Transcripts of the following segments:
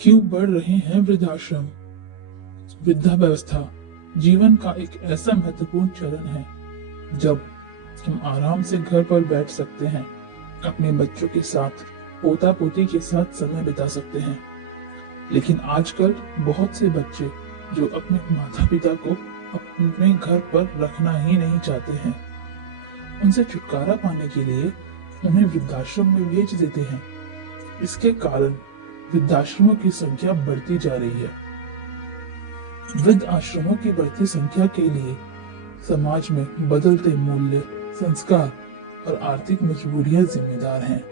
क्यों बढ़ रहे हैं वृद्धाश्रम? वृद्धावस्था जीवन का एक ऐसा महत्वपूर्ण चरण है जब हम आराम से घर पर बैठ सकते हैं, अपने बच्चों के साथ, पोता पोती के साथ समय बिता सकते हैं। लेकिन आजकल बहुत से बच्चे जो अपने माता पिता को अपने घर पर रखना ही नहीं चाहते हैं, उनसे छुटकारा पाने के लिए उन्हें वृद्धाश्रम में भेज देते हैं। इसके कारण वृद्धाश्रमों की संख्या बढ़ती जा रही है। वृद्ध आश्रमों की बढ़ती संख्या के लिए समाज में बदलते मूल्य, संस्कार और आर्थिक मजबूरियां जिम्मेदार हैं।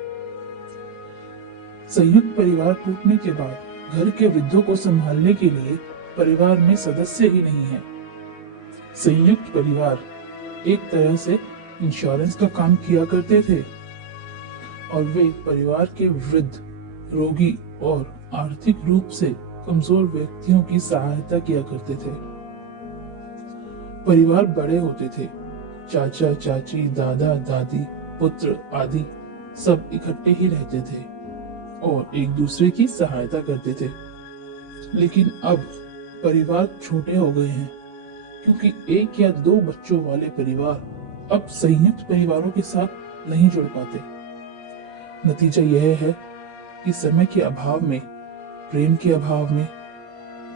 संयुक्त परिवार टूटने के बाद घर के वृद्धों को संभालने के लिए परिवार में सदस्य ही नहीं है। संयुक्त परिवार एक तरह से इंश्योरेंस का काम किया करते थे और वे परिवार के वृद्ध, रोगी और आर्थिक रूप से कमजोर व्यक्तियों की सहायता किया करते थे। परिवार बड़े होते थे, चाचा चाची, दादा दादी, पुत्र आदि सब इकट्ठे ही रहते थे और एक दूसरे की सहायता करते थे। लेकिन अब परिवार छोटे हो गए हैं क्योंकि एक या दो बच्चों वाले परिवार अब संयुक्त परिवारों के साथ नहीं जुड़ पाते। नतीजा यह है कि समय के अभाव में, प्रेम के अभाव में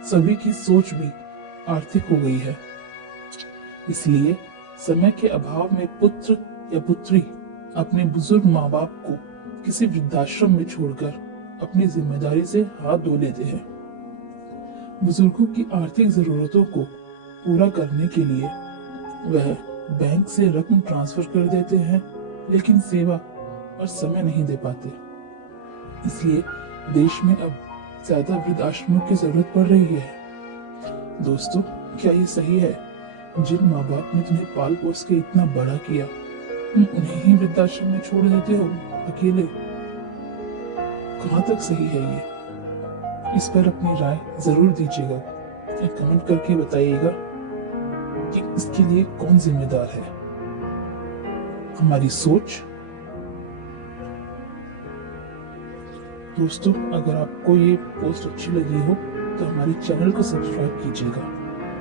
सभी की सोच भी आर्थिक हो गई है। इसलिए समय के अभाव में पुत्र या पुत्री अपने बुजुर्ग माँ बाप को किसी वृद्धाश्रम में छोड़कर अपनी जिम्मेदारी से हाथ धो लेते हैं। बुजुर्गों की आर्थिक जरूरतों को पूरा करने के लिए वह बैंक से रकम ट्रांसफर कर देते हैं, लेकिन सेवा और समय नहीं दे पाते। इसलिए देश में अब ज्यादा वृद्ध आश्रमों की जरूरत पड़ रही है। दोस्तों, क्या ये सही है? जिन माँ बाप ने तुम्हें पाल पोस के इतना बड़ा किया, तुम उन्हें ही वृद्धाश्रम में छोड़ देते हो अकेले? कहाँ तक सही है ये? इस पर अपनी राय जरूर दीजिएगा या कमेंट करके बताइएगा कि इसके लिए कौन जिम्मेदार है, हमारी सोच? दोस्तों, अगर आपको ये पोस्ट अच्छी लगी हो तो हमारे चैनल को सब्सक्राइब कीजिएगा।